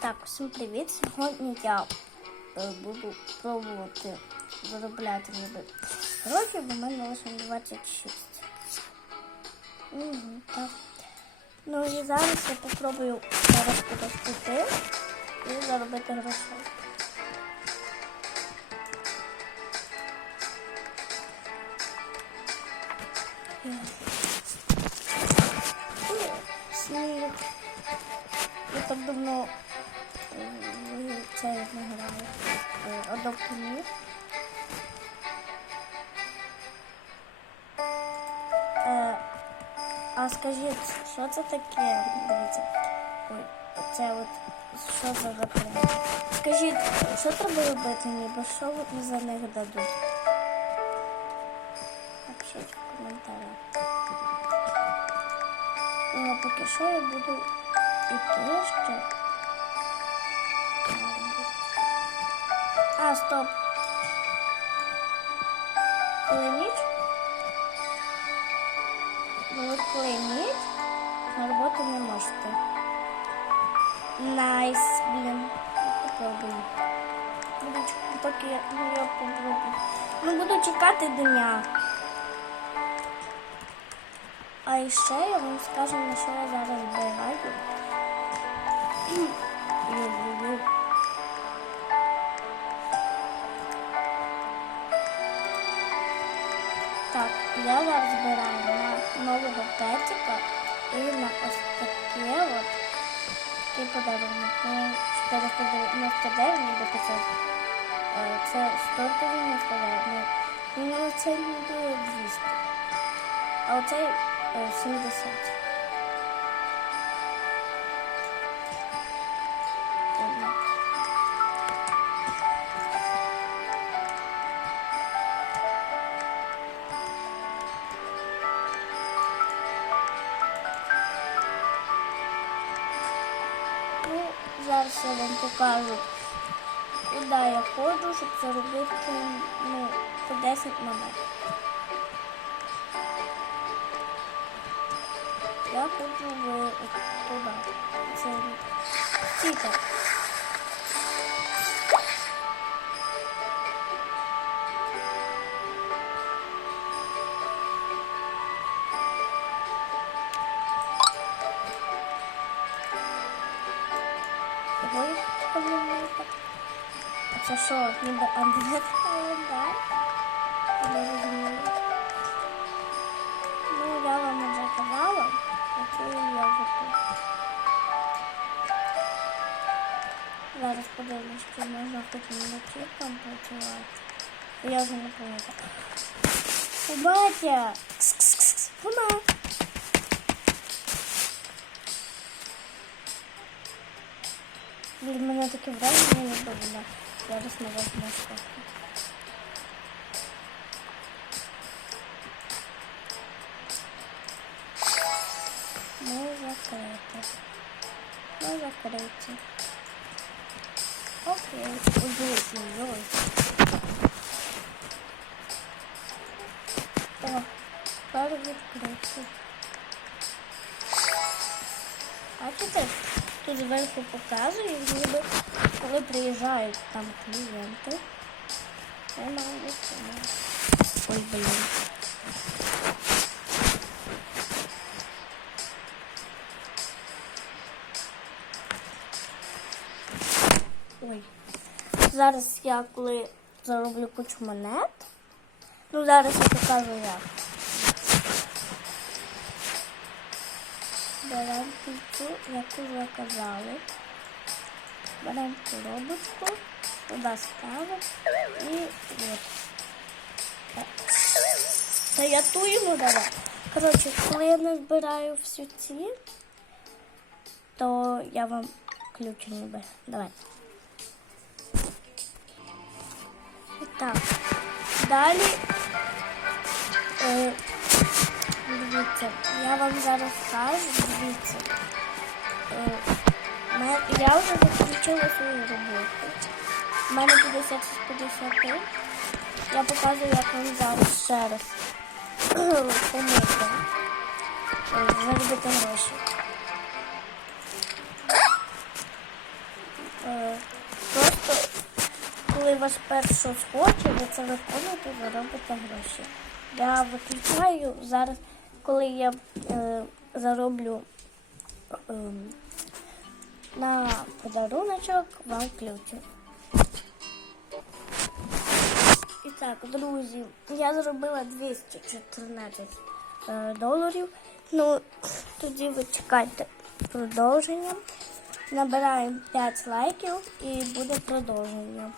Так, всім привіт. Сьогодні я е, буду пробувати заробляти ніби гроші, бо в мене лише 26. Угу, так. Ну і зараз я попробую кудись і заробити грошей. Сніг. Я так давно е, це не грала. Е, Adopt Е, А скажіть, що це таке? Дивіться. Ой, це от що за запитання? Скажіть, що треба робити, ніби що от за них дадуть? Напишіть в коментарях. Ну, а поки що я буду іти ще. А, стоп. Ніч? Ну от коли на роботу не можете. Найс, блін. Я Попробую. Буду поки я попробую. Ну, буду чекати дня. А ще я вам скажу, на що я зараз збираю. Так, я зараз збираю на нового петика і на ось таке от такий подарунок. Ну, 499 ніби 500. Е, Це 199. Ну, ну, це ніби 200. А оцей е, 70. Зараз я вам покажу, куди я ходжу, щоб заробити ну, по 10 монет. Я ходжу в туди. Це Тіта. А це що, ніби Андрет календар? Не розумію. Ну, я вам вже казала, який я готую. Зараз подивлюсь, чи можна хоч вночі там працювати. Я вже не пам'ятаю. Батя! Кс-кс-кс. Мама! Від мене таке враження не було. Зараз на вас можу. Ми закрити. Ми закриті. Окей. Ой, ой, ой. Так, тепер відкрити. Бачите, Тут зверху показує, ніби коли приїжджають там клієнти. Ой, блін. Ой. Зараз я коли зароблю кучу монет. Ну, зараз я покажу як. Беремо піцу, яку заказали. Беремо коробочку, туди ставимо і от. Та я ту йому дала. Коротше, коли я не збираю всю ці, то я вам ключ ніби. Давай. І так. Далі. Е, дивіться, я вам зараз скажу, дивіться. Е, я вже закінчила свою роботу. У мене 50 з 50. Я показую, як вам зараз ще раз помити. Заробити гроші. Просто коли ваш пет щось хоче, ви це виконуєте, заробите гроші. Я виключаю зараз, коли я е, зароблю е, на подаруночок, вам включу. І так, друзі, я зробила 214 е, доларів. Ну, тоді ви чекайте продовження. Набираємо 5 лайків і буде продовження.